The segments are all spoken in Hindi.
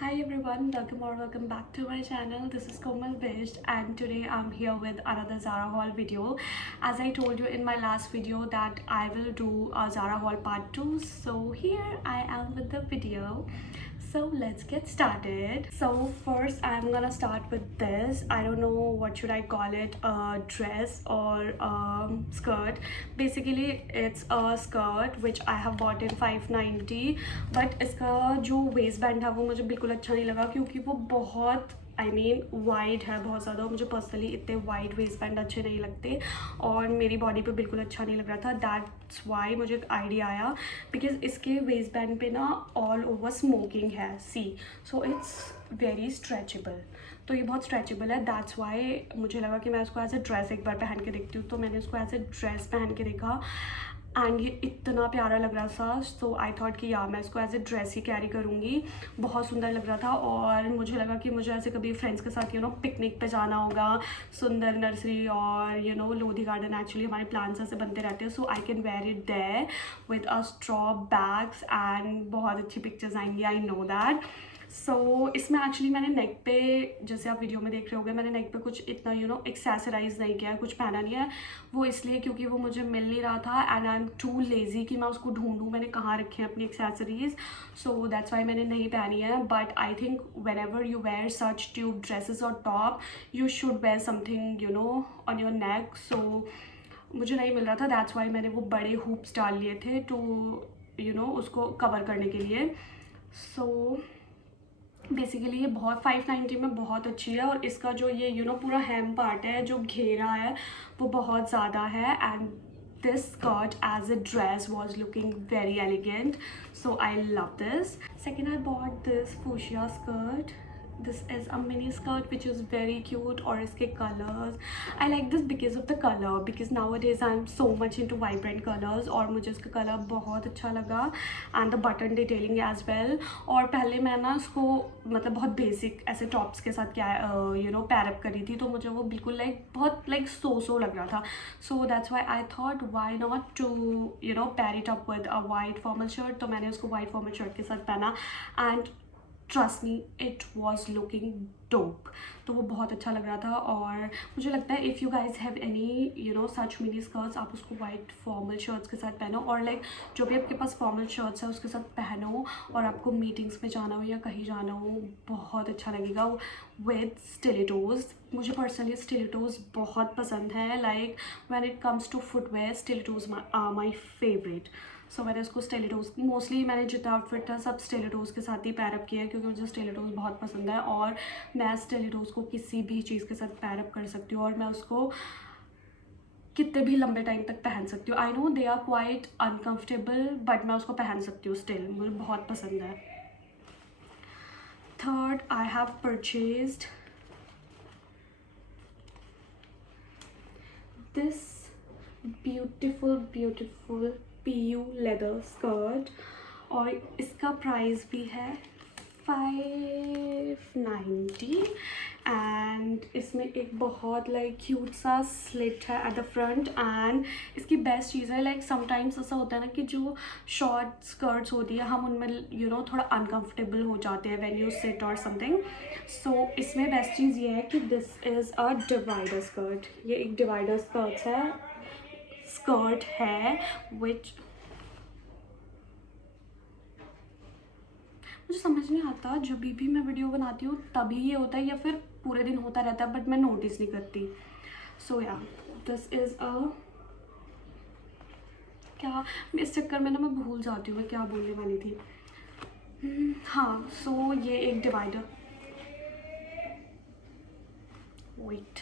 Hi everyone, welcome or welcome back to my channel. This is Komal Bisht and today I'm here with another Zara haul video. As I told you in my last video that I will do a Zara haul part 2. So here I am with the video. So let's get started. So first I'm gonna start with this. I don't know what should I call it, a dress or skirt. Basically it's a skirt which I have bought in 590, but इसका जो waist band है वो मुझे बिल्कुल अच्छा नहीं लगा क्योंकि वो बहुत वाइड है बहुत ज़्यादा। मुझे पर्सनली इतने वाइड वेस्ट बैंड अच्छे नहीं लगते और मेरी बॉडी पे बिल्कुल अच्छा नहीं लग रहा था। दैट्स वाई मुझे एक आइडिया आया बिकॉज इसके वेस्ट बैंड पे ना ऑल ओवर स्मोकिंग है सी, सो इट्स वेरी स्ट्रेचेबल। तो ये बहुत स्ट्रेचेबल है, दैट्स वाई मुझे लगा कि मैं उसको एज ए ड्रेस एक बार पहन के देखती हूँ। तो मैंने उसको एज ए ड्रेस पहन के देखा एंड ये इतना प्यारा लग रहा था। सो आई थॉट कि या मैं इसको एज ए ड्रेस ही कैरी करूँगी। बहुत सुंदर लग रहा था और मुझे लगा कि मुझे ऐसे कभी फ्रेंड्स के साथ पिकनिक पे जाना होगा, सुंदर नर्सरी और लोधी गार्डन। एक्चुअली हमारे प्लान्स ऐसे बनते रहते हैं, so I can wear it there with a straw bags and बहुत अच्छी पिक्चर्स आएंगी, आई नो दैट। सो इसमें एक्चुअली मैंने नेक पे, जैसे आप वीडियो में देख रहे होगे, मैंने नेक पे कुछ इतना एक्सेसराइज नहीं किया है, कुछ पहना नहीं है। वो इसलिए क्योंकि वो मुझे मिल नहीं रहा था and I am too lazy कि मैं उसको ढूंढूं मैंने कहाँ रखे हैं अपनी एक्सेसरीज। सो दैट्स वाई मैंने नहीं पहनी है। But I think whenever you wear such tube dresses और top you should wear something on your neck. So मुझे नहीं मिल रहा था, दैट्स वाई मैंने वो बड़े हुप्स डाल लिए थे टू उसको कवर करने के लिए। सो बेसिकली ये बहुत 590 में बहुत अच्छी है और इसका जो ये पूरा हेम पार्ट है, जो घेरा है, वो बहुत ज़्यादा है and this skirt as a dress was looking very elegant, so I love this. Second, I bought this fuchsia skirt. This is a mini skirt which is very cute और इसके colors I like this because of the color, because nowadays I'm so much into vibrant colors और मुझे इसका color बहुत अच्छा लगा and the button detailing as well। और पहले मैं ना इसको मतलब बहुत basic ऐसे tops के साथ क्या pair up करी थी, तो मुझे वो बिल्कुल बहुत so लग रहा था। So that's why I thought why not to pair it up with a white formal shirt। तो मैंने उसको white formal shirt के साथ पहना and trust me it was looking dope. तो वो बहुत अच्छा लग रहा था और मुझे लगता है if you guys have any such mini skirts, आप उसको वाइट फॉर्मल शर्ट्स के साथ पहनो और जो भी आपके पास फॉर्मल शर्ट्स है उसके साथ पहनो और आपको मीटिंग्स में जाना हो या कहीं जाना हो, बहुत अच्छा लगेगा विद स्टिलेटोज़। मुझे पर्सनली स्टिलेटोज़ बहुत पसंद है। When it comes to footwear stilettos are my favourite. So मैंने उसको स्टिलेटोज़, मोस्टली मैंने जितना आउटफिट था सब स्टिलेटोज़ के साथ ही पैरअप किया है क्योंकि मुझे स्टिलेटोज़ बहुत पसंद है और मैं स्टिलेटोज़ को किसी भी चीज़ के साथ पैरअप कर सकती हूँ और मैं उसको कितने भी लंबे टाइम तक पहन सकती हूँ। I know they are quite uncomfortable but मैं उसको पहन सकती हूँ स्टिल, मुझे बहुत पसंद है। Third, I have purchased this beautiful PU leather skirt और इसका प्राइस भी है 590 एंड इसमें एक बहुत क्यूट सा स्लिट है एट द फ्रंट। एंड इसकी बेस्ट चीज़ है समटाइम्स ऐसा होता है ना कि जो शॉर्ट स्कर्ट्स होती है हम उनमें थोड़ा अनकंफर्टेबल हो जाते हैं व्हेन यू सिट और समथिंग। सो इसमें बेस्ट चीज़ ये है कि this is a divider skirt. ये एक डिवाइडर स्कर्ट है विच मुझे समझ नहीं आता, जब भी मैं वीडियो बनाती हूँ तभी ये होता है या फिर पूरे दिन होता रहता है बट मैं नोटिस नहीं करती। सो या दिस इज़ अ क्या, इस चक्कर में ना मैं भूल जाती हूँ मैं क्या बोलने वाली थी। हाँ, सो ये एक डिवाइडर, वेट,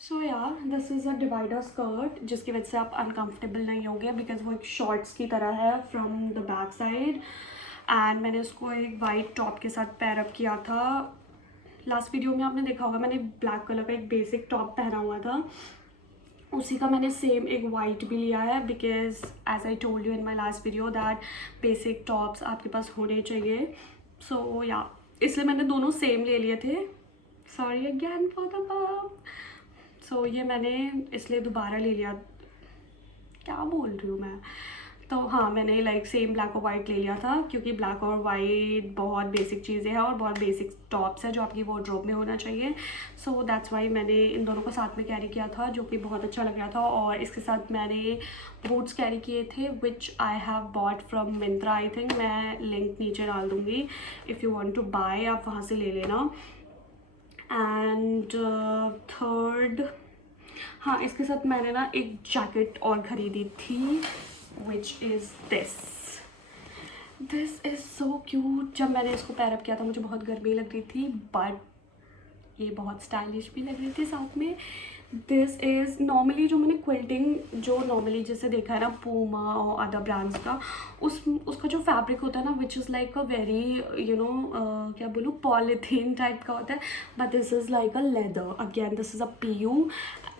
सो यार this is a divider skirt जिसकी वजह से आप अनकंफर्टेबल नहीं होगे बिकॉज वो एक शॉर्ट्स की तरह है from the back side. And मैंने उसको एक वाइट टॉप के साथ पैरअप किया था। लास्ट वीडियो में आपने देखा होगा मैंने ब्लैक कलर का एक बेसिक टॉप पहना हुआ था, उसी का मैंने सेम एक वाइट भी लिया है because as I told you in my last video that basic tops आपके पास होने चाहिए। सो या इसलिए मैंने दोनों सेम ले लिए थे। सॉरी अगैन फॉर द बम। सो ये मैंने इसलिए दोबारा ले लिया, क्या बोल रही हूँ मैं। तो हाँ, मैंने लाइक सेम ब्लैक और वाइट ले लिया था, क्योंकि ब्लैक और वाइट बहुत बेसिक चीज़ें हैं और बहुत बेसिक टॉप्स हैं जो आपकी वार्डरोब में होना चाहिए। सो दैट्स वाई मैंने इन दोनों को साथ में कैरी किया था, जो कि बहुत अच्छा लग रहा था। और इसके साथ मैंने बूट्स कैरी किए थे which I have bought from Myntra. I think मैं लिंक नीचे डाल दूँगी, if you want to buy आप वहाँ से ले लेना। एंड थर्ड, हाँ, इसके साथ मैंने ना एक जैकेट और ख़रीदी थी which is this is so cute. जब मैंने इसको पैरअप किया था मुझे बहुत गर्मी लग रही थी, बट ये बहुत स्टाइलिश भी लग रही थी साथ में। दिस इज़ नॉर्मली जो मैंने क्विल्टिंग जो नॉर्मली जैसे देखा है ना पूमा और अदर ब्रांड्स का, उसका जो फैब्रिक होता है ना which is like a very क्या बोलूँ, पॉलीथीन टाइप का होता है, but this is like a leather. Again this is a PU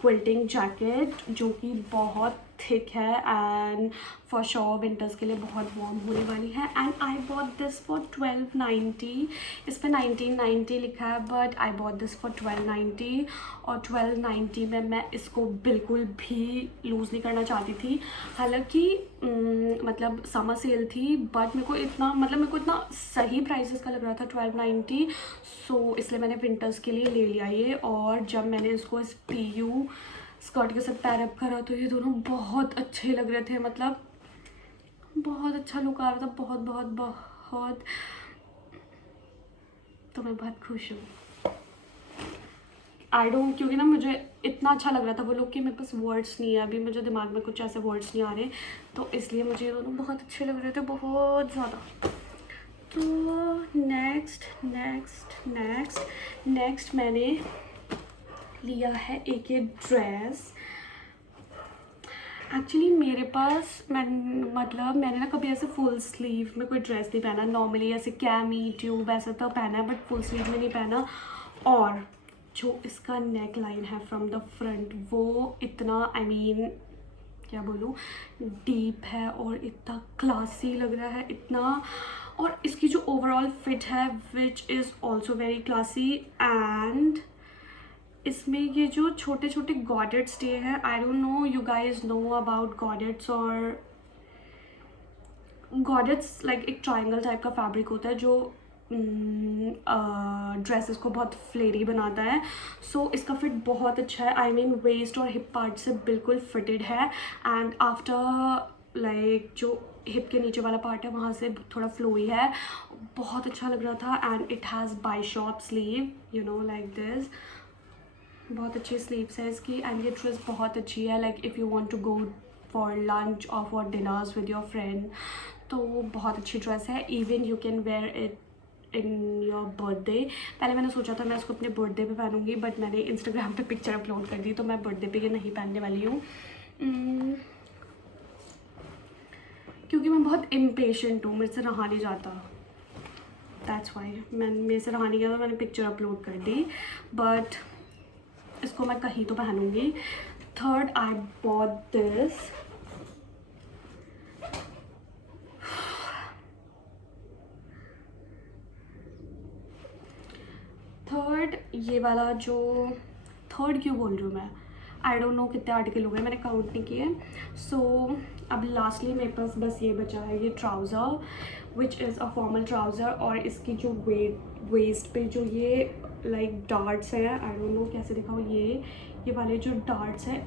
quilting jacket जो कि बहुत थिक है एंड फॉर श्योर विंटर्स के लिए बहुत वार्म होने वाली है। And I bought this for 1290। इस पर 1990 लिखा है, but I bought this for 1290। और 1290 में मैं इसको बिल्कुल भी लूज़ नहीं करना चाहती थी। हालांकि मतलब समर सेल थी, बट मेरे को इतना सही प्राइसेस का लग रहा था 1290। सो इसलिए मैंने विंटर्स के लिए ले लिया ये। और जब मैंने इसको इस PU स्कर्ट के साथ पैरअप करा तो ये दोनों बहुत अच्छे लग रहे थे, मतलब बहुत अच्छा लुक आ रहा था, बहुत बहुत बहुत। तो मैं बहुत खुश हूँ। आई डोंट, क्योंकि ना मुझे इतना अच्छा लग रहा था वो लुक कि मेरे पास वर्ड्स नहीं है अभी, मुझे दिमाग में कुछ ऐसे वर्ड्स नहीं आ रहे, तो इसलिए मुझे ये दोनों बहुत अच्छे लग रहे थे, बहुत ज़्यादा। तो नेक्स्ट मैंने लिया है एक ये ड्रेस। एक्चुअली मेरे पास मैंने ना कभी ऐसे फुल स्लीव में कोई ड्रेस नहीं पहना। नॉर्मली ऐसे कैमी ट्यूब ऐसा तो पहना है, बट फुल स्लीव में नहीं पहना। और जो इसका नेक लाइन है फ्रॉम द फ्रंट वो इतना क्या बोलूँ, डीप है और इतना क्लासी लग रहा है, इतना। और इसकी जो ओवरऑल फिट है which is also very classy. And इसमें ये जो छोटे छोटे गॉडेट्स दिए हैं, आई don't no you guys know about गॉडेट्स। और गॉडेट्स लाइक एक ट्राइंगल टाइप का फैब्रिक होता है जो ड्रेसेस को बहुत फ्लेरी बनाता है। सो इसका फिट बहुत अच्छा है, वेस्ट और हिप पार्ट से बिल्कुल फिटेड है। एंड आफ्टर लाइक जो हिप के नीचे वाला पार्ट है वहाँ से थोड़ा फ्लोई है, बहुत अच्छा लग रहा था। And it has bishop sleeve, like this, बहुत अच्छी स्लीव्स है इसकी। एंड ये ड्रेस बहुत अच्छी है, like if you want to go for lunch और for dinners with your friend, तो बहुत अच्छी ड्रेस है। Even you can wear it in your birthday. पहले मैंने सोचा था मैं इसको अपने बर्थडे पे पहनूंगी, बट मैंने इंस्टाग्राम पे पिक्चर अपलोड कर दी, तो मैं बर्थडे पे ये नहीं पहनने वाली हूँ, क्योंकि मैं बहुत इम्पेशेंट हूँ, मेरे से रहा नहीं जाता। दैट्स वाई मेरे से रहा नहीं गया, तो मैंने पिक्चर अपलोड कर दी, बट इसको मैं कहीं तो पहनूंगी। Third, I bought this. Third ये वाला जो, थर्ड क्यों बोल रही हूँ मैं, आई डोंट नो कितने आर्टिकल हो गए, मैंने काउंट नहीं किए। सो अब लास्टली मेरे पास बस ये बचा है, ये trouser which is a formal trouser. और इसकी जो वेस्ट पे जो ये लाइक डार्ट्स हैं, आई डोंट नो कैसे दिखाऊँ, ये वाले जो डार्ट्स हैं,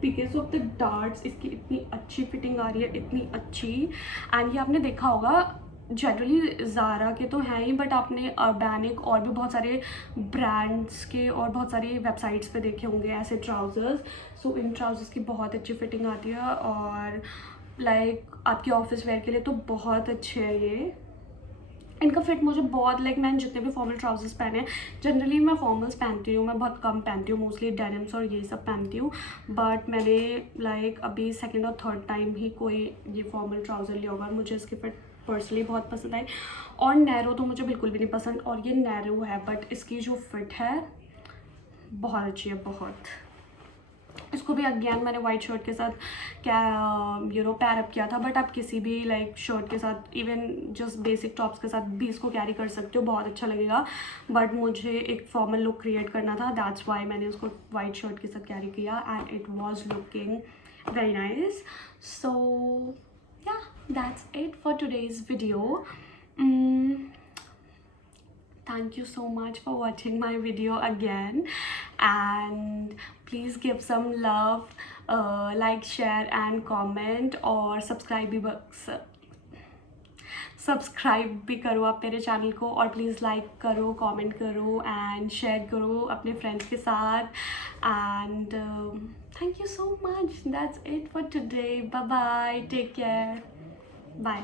बिकॉज ऑफ द डार्ट्स इसकी इतनी अच्छी फिटिंग आ रही है, इतनी अच्छी। एंड ये आपने देखा होगा जनरली ज़ारा के तो हैं ही, बट आपने अर्बैनिक और भी बहुत सारे ब्रांड्स के और बहुत सारी वेबसाइट्स पे देखे होंगे ऐसे ट्राउज़र्स। सो इन ट्राउज़र्स की बहुत अच्छी फिटिंग आती है, और लाइक आपके ऑफिस वेयर के लिए तो बहुत अच्छे है ये। इनका फिट मुझे बहुत मैंने जितने भी फॉर्मल ट्राउजर्स पहने हैं, जनरली मैं फॉर्मल्स पहनती हूँ, मैं बहुत कम पहनती हूँ, मोस्टली डेनिम्स और ये सब पहनती हूँ। बट मैंने अभी सेकंड और थर्ड टाइम ही कोई ये फॉर्मल ट्राउज़र लिया होगा, मुझे इसकी फिट पर्सनली बहुत पसंद आई। और नैरो तो मुझे बिल्कुल भी नहीं पसंद, और ये नैरो है, बट इसकी जो फिट है बहुत अच्छी है, बहुत। इसको भी अगेन मैंने वाइट शर्ट के साथ पैर अप किया था, बट आप किसी भी शर्ट के साथ, इवन जस्ट बेसिक टॉप्स के साथ भी इसको कैरी कर सकते हो, बहुत अच्छा लगेगा। बट मुझे एक फॉर्मल लुक क्रिएट करना था, दैट्स वाई मैंने उसको वाइट शर्ट के साथ कैरी किया, and it was looking very nice. So yeah, that's it for today's video. Mm, thank you so much for watching my video again, and please give some love, like, share and comment, और सब्सक्राइब भी करो आप मेरे चैनल को, और प्लीज़ लाइक करो, कमेंट करो एंड शेयर करो अपने फ्रेंड्स के साथ. And thank you so much. That's it for today. Bye bye. Take care. Bye.